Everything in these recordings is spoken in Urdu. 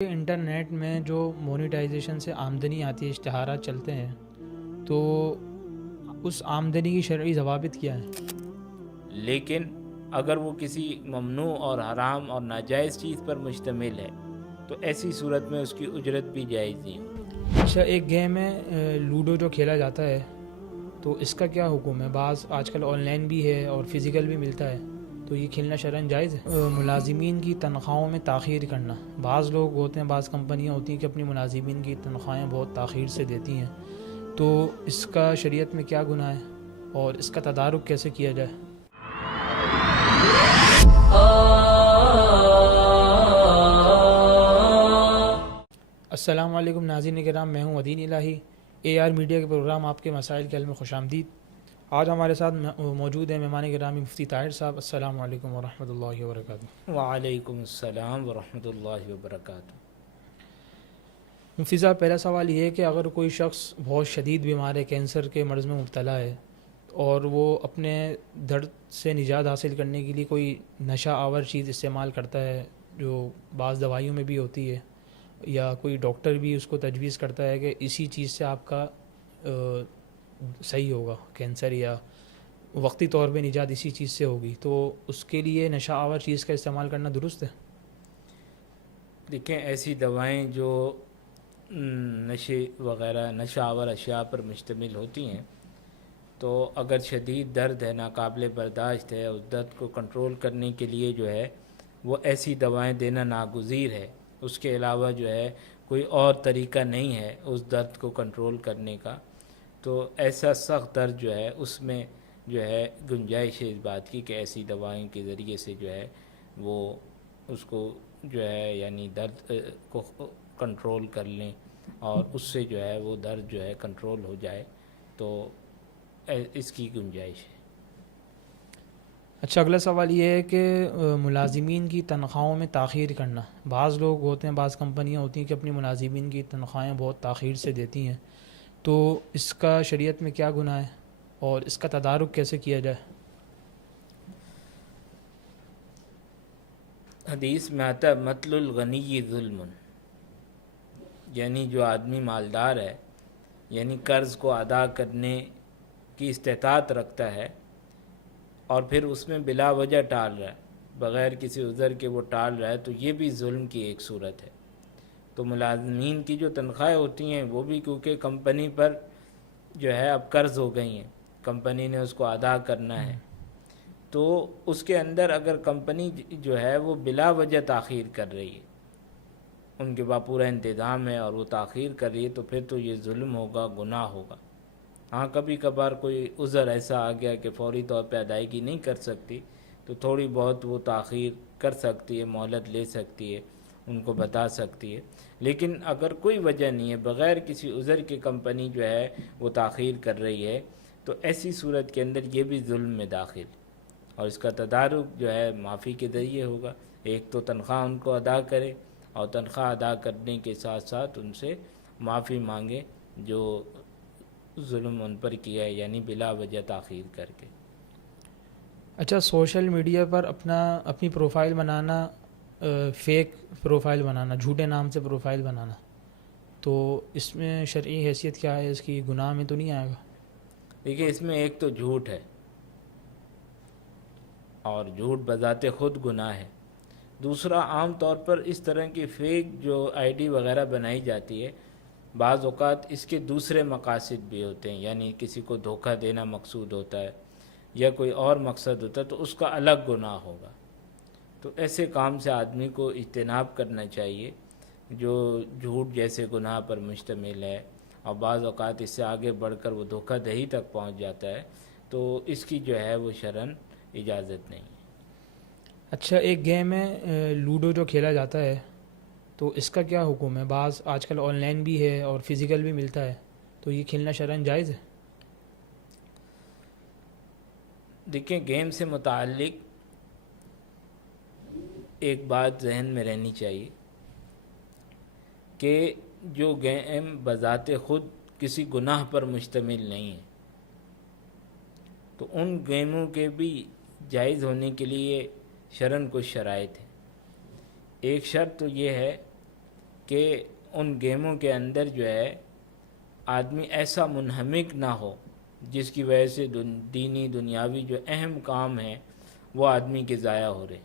انٹرنیٹ میں جو مونیٹائزیشن سے آمدنی آتی ہے، اشتہارات چلتے ہیں، تو اس آمدنی کی شرعی ضوابط کیا ہیں؟ لیکن اگر وہ کسی ممنوع اور حرام اور ناجائز چیز پر مشتمل ہے تو ایسی صورت میں اس کی اجرت بھی جائز نہیں ہوتی۔ اچھا، ایک گیم ہے لوڈو جو کھیلا جاتا ہے، تو اس کا کیا حکم ہے؟ بعض آج کل آن لائن بھی ہے اور فزیکل بھی ملتا ہے، تو یہ کھیلنا شرعاً جائز ہے؟ ملازمین کی تنخواہوں میں تاخیر کرنا، بعض لوگ ہوتے ہیں، بعض کمپنیاں ہوتی ہیں کہ اپنی ملازمین کی تنخواہیں بہت تاخیر سے دیتی ہیں، تو اس کا شریعت میں کیا گناہ ہے اور اس کا تدارک کیسے کیا جائے؟ السلام علیکم ناظرین کرام، میں ہوں ودین الہی، اے آر میڈیا کے پروگرام آپ کے مسائل کے حل میں خوش آمدید۔ آج ہمارے ساتھ موجود ہیں مہمان گرامی مفتی طاہر صاحب۔ السلام علیکم ورحمۃ اللہ وبرکاتہ۔ وعلیکم السلام ورحمۃ اللہ وبرکاتہ۔ مفتی صاحب، پہلا سوال یہ ہے کہ اگر کوئی شخص بہت شدید بیمار ہے، کینسر کے مرض میں مبتلا ہے، اور وہ اپنے درد سے نجات حاصل کرنے کے لیے کوئی نشہ آور چیز استعمال کرتا ہے، جو بعض دوائیوں میں بھی ہوتی ہے، یا کوئی ڈاکٹر بھی اس کو تجویز کرتا ہے کہ اسی چیز سے آپ کا صحیح ہوگا کینسر، یا وقتی طور پہ نجات اسی چیز سے ہوگی، تو اس کے لیے نشہ آور چیز کا استعمال کرنا درست ہے؟ دیکھیں، ایسی دوائیں جو نشے وغیرہ نشہ آور اشیاء پر مشتمل ہوتی ہیں، تو اگر شدید درد ہے، ناقابل برداشت ہے، اس درد کو کنٹرول کرنے کے لیے جو ہے وہ ایسی دوائیں دینا ناگزیر ہے۔ اس کے علاوہ جو ہے کوئی اور طریقہ نہیں ہے اس درد کو کنٹرول کرنے کا، تو ایسا سخت درد جو ہے اس میں جو ہے گنجائش ہے اس بات کی کہ ایسی دوائیں کے ذریعے سے جو ہے وہ اس کو جو ہے یعنی درد کو کنٹرول کر لیں اور اس سے جو ہے وہ درد جو ہے کنٹرول ہو جائے، تو اس کی گنجائش ہے۔ اچھا، اگلا سوال یہ ہے کہ ملازمین کی تنخواہوں میں تاخیر کرنا، بعض لوگ ہوتے ہیں، بعض کمپنیاں ہوتی ہیں کہ اپنی ملازمین کی تنخواہیں بہت تاخیر سے دیتی ہیں، تو اس کا شریعت میں کیا گناہ ہے اور اس کا تدارک کیسے کیا جائے؟ حدیث میں آتا ہے مطل الغنی ظلم، یعنی جو آدمی مالدار ہے، یعنی قرض کو ادا کرنے کی استطاعت رکھتا ہے اور پھر اس میں بلا وجہ ٹال رہا ہے، بغیر کسی عذر کے وہ ٹال رہا ہے، تو یہ بھی ظلم کی ایک صورت ہے۔ تو ملازمین کی جو تنخواہیں ہوتی ہیں وہ بھی کیونکہ کمپنی پر جو ہے اب قرض ہو گئی ہیں، کمپنی نے اس کو ادا کرنا ہے، تو اس کے اندر اگر کمپنی جو ہے وہ بلا وجہ تاخیر کر رہی ہے، ان کے پاس پورا انتظام ہے اور وہ تاخیر کر رہی ہے، تو پھر تو یہ ظلم ہوگا، گناہ ہوگا۔ ہاں، کبھی کبھار کوئی عذر ایسا آ گیا کہ فوری طور پہ ادائیگی نہیں کر سکتی، تو تھوڑی بہت وہ تاخیر کر سکتی ہے، مہلت لے سکتی ہے، ان کو بتا سکتی ہے، لیکن اگر کوئی وجہ نہیں ہے، بغیر کسی عذر کے کمپنی جو ہے وہ تاخیر کر رہی ہے، تو ایسی صورت کے اندر یہ بھی ظلم میں داخل، اور اس کا تدارک جو ہے معافی کے ذریعے ہوگا۔ ایک تو تنخواہ ان کو ادا کرے، اور تنخواہ ادا کرنے کے ساتھ ساتھ ان سے معافی مانگے جو ظلم ان پر کیا ہے، یعنی بلا وجہ تاخیر کر کے۔ اچھا، سوشل میڈیا پر اپنی پروفائل بنانا، فیک پروفائل بنانا، جھوٹے نام سے پروفائل بنانا، تو اس میں شرعی حیثیت کیا ہے؟ اس کی گناہ میں تو نہیں آئے گا؟ دیکھیں، اس میں ایک تو جھوٹ ہے، اور جھوٹ بذات خود گناہ ہے۔ دوسرا، عام طور پر اس طرح کی فیک جو آئی ڈی وغیرہ بنائی جاتی ہے، بعض اوقات اس کے دوسرے مقاصد بھی ہوتے ہیں، یعنی کسی کو دھوکہ دینا مقصود ہوتا ہے یا کوئی اور مقصد ہوتا ہے، تو اس کا الگ گناہ ہوگا۔ تو ایسے کام سے آدمی کو اجتناب کرنا چاہیے جو جھوٹ جیسے گناہ پر مشتمل ہے، اور بعض اوقات اس سے آگے بڑھ کر وہ دھوکہ دہی تک پہنچ جاتا ہے، تو اس کی جو ہے وہ شرعاً اجازت نہیں ہے۔ اچھا، ایک گیم ہے لوڈو جو کھیلا جاتا ہے، تو اس کا کیا حکم ہے؟ بعض آج کل آن لائن بھی ہے اور فزیکل بھی ملتا ہے، تو یہ کھیلنا شرعاً جائز ہے؟ دیکھیں، گیم سے متعلق ایک بات ذہن میں رہنی چاہیے کہ جو گیم بذات خود کسی گناہ پر مشتمل نہیں ہے، تو ان گیموں کے بھی جائز ہونے کے لیے شرعاً کچھ شرائط ہیں۔ ایک شرط تو یہ ہے کہ ان گیموں کے اندر جو ہے آدمی ایسا منہمک نہ ہو جس کی وجہ سے دینی دنیاوی جو اہم کام ہیں وہ آدمی کے ضائع ہو رہے.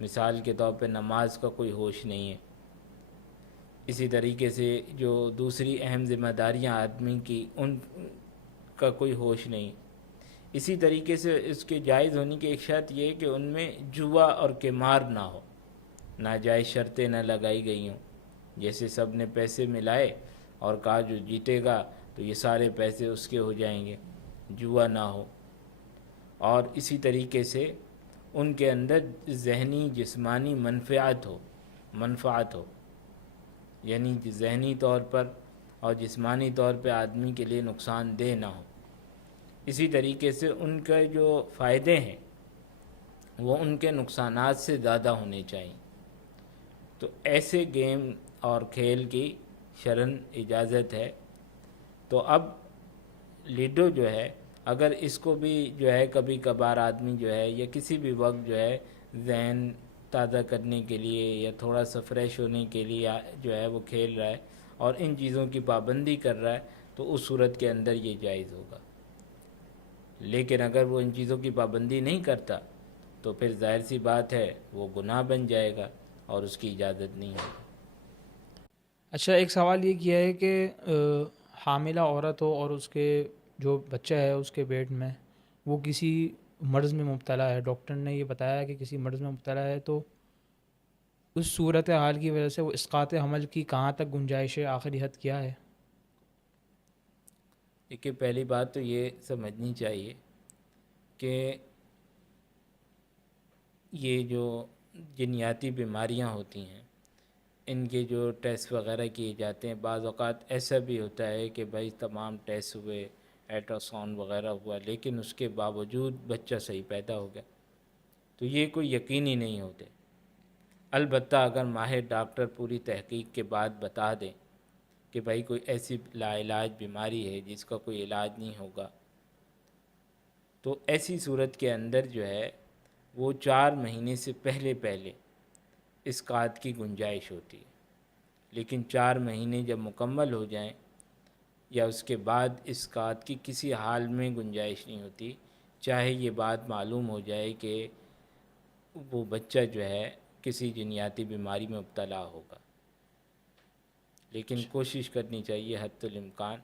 مثال کے طور پہ نماز کا کوئی ہوش نہیں ہے. اسی طریقے سے جو دوسری اہم ذمہ داریاں آدمی کی ان کا کوئی ہوش نہیں. اسی طریقے سے اس کے جائز ہونے کی ایک شرط یہ ہے کہ ان میں جوا اور قمار نہ ہو, ناجائز شرطیں نہ لگائی گئی ہوں, جیسے سب نے پیسے ملائے اور کہا جو جیتے گا تو یہ سارے پیسے اس کے ہو جائیں گے, جوا نہ ہو. اور اسی طریقے سے ان کے اندر ذہنی جسمانی منفعت ہو, یعنی ذہنی طور پر اور جسمانی طور پہ آدمی کے لیے نقصان دہ نہ ہو. اسی طریقے سے ان کے جو فائدے ہیں وہ ان کے نقصانات سے زیادہ ہونے چاہئیں. تو ایسے گیم اور کھیل کی شرعاً اجازت ہے. تو اب لیڈو جو ہے اگر اس کو بھی جو ہے کبھی کبھار آدمی جو ہے یا کسی بھی وقت جو ہے ذہن تازہ کرنے کے لیے یا تھوڑا سا فریش ہونے کے لیے جو ہے وہ کھیل رہا ہے اور ان چیزوں کی پابندی کر رہا ہے تو اس صورت کے اندر یہ جائز ہوگا. لیکن اگر وہ ان چیزوں کی پابندی نہیں کرتا تو پھر ظاہر سی بات ہے وہ گناہ بن جائے گا اور اس کی اجازت نہیں ہوگی. اچھا، ایک سوال یہ کیا ہے کہ حاملہ عورت ہو اور اس کے جو بچہ ہے اس کے پیٹ میں وہ کسی مرض میں مبتلا ہے, ڈاکٹر نے یہ بتایا کہ کسی مرض میں مبتلا ہے, تو اس صورت حال کی وجہ سے وہ اسقاط حمل کی کہاں تک گنجائش ہے, آخری حد کیا ہے؟ دیکھیے پہلی بات تو یہ سمجھنی چاہیے کہ یہ جو جنیاتی بیماریاں ہوتی ہیں ان کے جو ٹیسٹ وغیرہ کیے جاتے ہیں, بعض اوقات ایسا بھی ہوتا ہے کہ بھائی تمام ٹیسٹ ہوئے, الٹراساؤنڈ وغیرہ ہوا, لیکن اس کے باوجود بچہ صحیح پیدا ہو گیا, تو یہ کوئی یقینی نہیں ہوتے. البتہ اگر ماہر ڈاکٹر پوری تحقیق کے بعد بتا دیں کہ بھائی کوئی ایسی لا علاج بیماری ہے جس کا کوئی علاج نہیں ہوگا, تو ایسی صورت کے اندر جو ہے وہ 4 مہینے سے پہلے اسقاط کی گنجائش ہوتی ہے. لیکن 4 مہینے جب مکمل ہو جائیں یا اس کے بعد اسقاط کی کسی حال میں گنجائش نہیں ہوتی, چاہے یہ بات معلوم ہو جائے کہ وہ بچہ جو ہے کسی جنیاتی بیماری میں مبتلا ہوگا. لیکن کوشش کرنی چاہیے حتی الامکان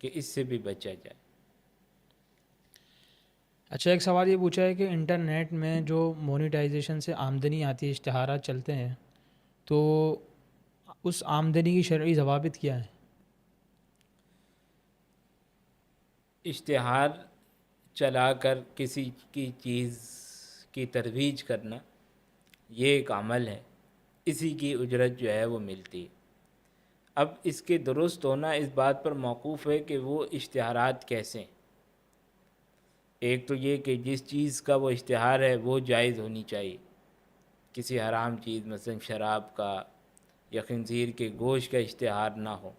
کہ اس سے بھی بچا جائے. اچھا، ایک سوال یہ پوچھا ہے کہ انٹرنیٹ میں جو مونیٹائزیشن سے آمدنی آتی ہے, اشتہارات چلتے ہیں, تو اس آمدنی کی شرعی ضوابط کیا ہیں؟ اشتہار چلا کر کسی کی چیز کی ترویج کرنا یہ ایک عمل ہے, اسی کی اجرت جو ہے وہ ملتی ہے. اب اس کے درست ہونا اس بات پر موقوف ہے کہ وہ اشتہارات کیسے ہیں. ایک تو یہ کہ جس چیز کا وہ اشتہار ہے وہ جائز ہونی چاہیے, کسی حرام چیز مثلا شراب کا یا خنزیر کے گوشت کا اشتہار نہ ہو.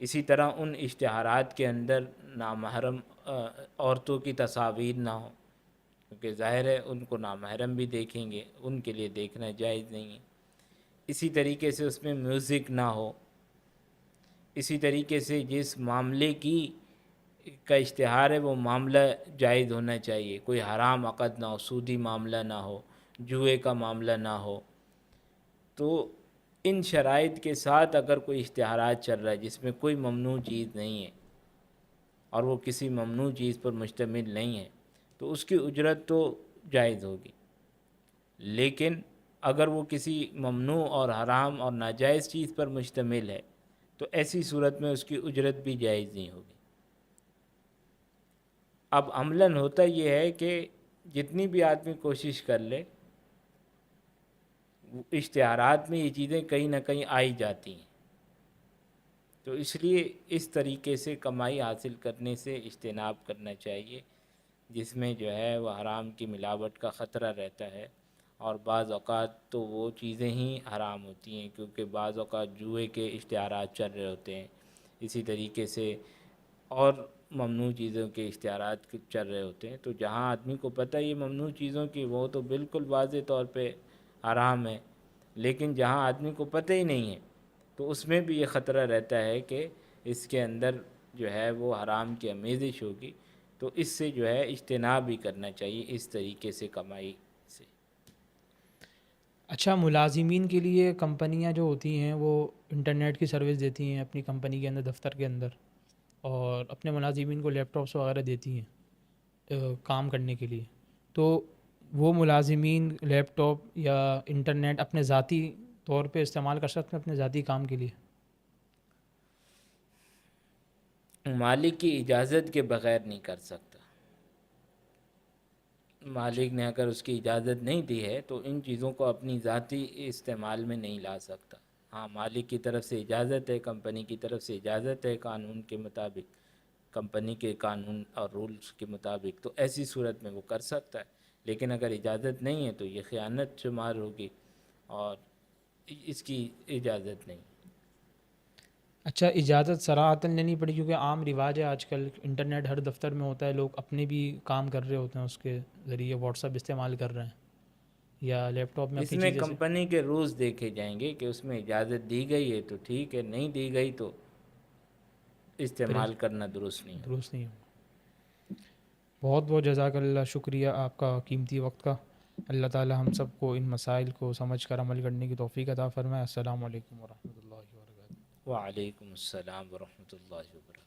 اسی طرح ان اشتہارات کے اندر نامحرم عورتوں کی تصاویر نہ ہوں, کیونکہ ظاہر ہے ان کو نامحرم بھی دیکھیں گے, ان کے لیے دیکھنا جائز نہیں ہے. اسی طریقے سے اس میں میوزک نہ ہو. اسی طریقے سے جس معاملے کا اشتہار ہے وہ معاملہ جائز ہونا چاہیے, کوئی حرام عقد نہ ہو, سودی معاملہ نہ ہو, جوئے کا معاملہ نہ ہو. تو ان شرائط کے ساتھ اگر کوئی اشتہارات چل رہا ہے جس میں کوئی ممنوع چیز نہیں ہے اور وہ کسی ممنوع چیز پر مشتمل نہیں ہے تو اس کی اجرت تو جائز ہوگی. لیکن اگر وہ کسی ممنوع اور حرام اور ناجائز چیز پر مشتمل ہے تو ایسی صورت میں اس کی اجرت بھی جائز نہیں ہوگی. اب عملاً ہوتا یہ ہے کہ جتنی بھی آدمی کوشش کر لے اشتہارات میں یہ چیزیں کہیں نہ کہیں آئی جاتی ہیں, تو اس لیے اس طریقے سے کمائی حاصل کرنے سے اجتناب کرنا چاہیے جس میں جو ہے وہ حرام کی ملاوٹ کا خطرہ رہتا ہے. اور بعض اوقات تو وہ چیزیں ہی حرام ہوتی ہیں کیونکہ بعض اوقات جوئے کے اشتہارات چل رہے ہوتے ہیں, اسی طریقے سے اور ممنوع چیزوں کے اشتہارات چل رہے ہوتے ہیں. تو جہاں آدمی کو پتہ یہ ممنوع چیزوں کی وہ تو بالکل واضح طور پہ حرام ہے, لیکن جہاں آدمی کو پتہ ہی نہیں ہے تو اس میں بھی یہ خطرہ رہتا ہے کہ اس کے اندر جو ہے وہ حرام کی آمیزش ہوگی، تو اس سے جو ہے اجتناب بھی کرنا چاہیے اس طریقے سے کمائی سے۔ اچھا، ملازمین کے لیے کمپنیاں جو ہوتی ہیں وہ انٹرنیٹ کی سروس دیتی ہیں اپنی کمپنی کے اندر، دفتر کے اندر، اور اپنے ملازمین کو لیپ ٹاپس وغیرہ دیتی ہیں کام کرنے کے لیے، تو وہ ملازمین لیپ ٹاپ یا انٹرنیٹ اپنے ذاتی طور پہ استعمال کر سکتے ہیں اپنے ذاتی کام کے لیے؟ مالک کی اجازت کے بغیر نہیں کر سکتا۔ مالک نے اگر اس کی اجازت نہیں دی ہے تو ان چیزوں کو اپنی ذاتی استعمال میں نہیں لا سکتا۔ ہاں، مالک کی طرف سے اجازت ہے، کمپنی کی طرف سے اجازت ہے قانون کے مطابق، کمپنی کے قانون اور رولز کے مطابق، تو ایسی صورت میں وہ کر سکتا ہے۔ لیکن اگر اجازت نہیں ہے تو یہ خیانت شمار ہوگی، اور اس کی اجازت نہیں۔ اچھا، اجازت صراحتاً لینی پڑی کیونکہ عام رواج ہے آج کل، انٹرنیٹ ہر دفتر میں ہوتا ہے، لوگ اپنے بھی کام کر رہے ہوتے ہیں اس کے ذریعے، واٹس ایپ استعمال کر رہے ہیں یا لیپ ٹاپ میں اس اپنی میں چیزیں سے۔ کمپنی کے رولز دیکھے جائیں گے کہ اس میں اجازت دی گئی ہے تو ٹھیک ہے، نہیں دی گئی تو پھر استعمال کرنا درست نہیں ہوگا۔ درست نہیں ہو۔ بہت بہت جزاک اللہ، شکریہ آپ کا قیمتی وقت کا۔ اللہ تعالی ہم سب کو ان مسائل کو سمجھ کر عمل کرنے کی توفیق عطا فرمائے۔ السلام علیکم ورحمۃ اللہ وبرکاتہ۔ وعلیکم السلام ورحمۃ اللہ وبرکاتہ۔